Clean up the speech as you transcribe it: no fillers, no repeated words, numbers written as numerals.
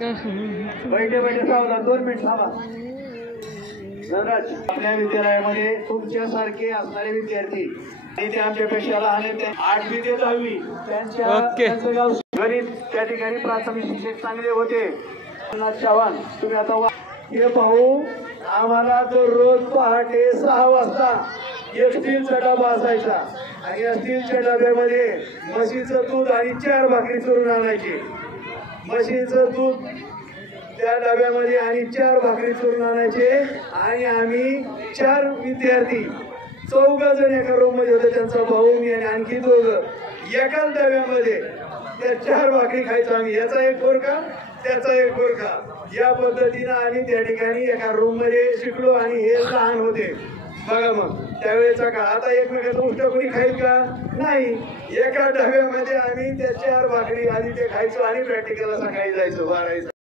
बैठे बैठे सावधान 2 मिनिट थांबा। नवराज आपल्या विद्यालयामध्ये तुमच्यासारखे असणारे विद्यार्थी ते आमच्यापेक्षा लहान आहेत, 8वी ते 10वी त्यांचं गाव गणित त्या ठिकाणी प्राथमिक शिक्षक चांगले होते। चव्हाण तुम्ही आता हे पाहू आम्हाला रोज पहाटे 6 वाजता एक स्टीलचा डबा असायचा आणि या स्टीलच्या डब्यामध्ये म्हशीचं दूध आणि 4 भाकरी चुरून आणायची। म्हशीचं दूध त्या डब्यामध्ये आणि 4 भाकरी चुरून आणायचे आणि आम्ही 4 विद्यार्थी 4 जण एका रूम मध्ये होते, त्यांचा भाऊ मी आणि आणखी 2 एकाच डब्यामध्ये त्या 4 भाकरी खायचो आम्ही, याचा एक गोरखा त्याचा एक गोरखा, या पद्धतीनं आम्ही त्या ठिकाणी एका रूम मध्ये शिकलो आणि हे लहान होते बघा। मग त्यावेळेचा काळ आता एकमेकाचं उष्ट कोणी खाईल का नाही, एका डब्यामध्ये आम्ही त्या 4 भाकरी आधी ते खायचो आणि प्रॅक्टिकलला सकाळी जायचो 12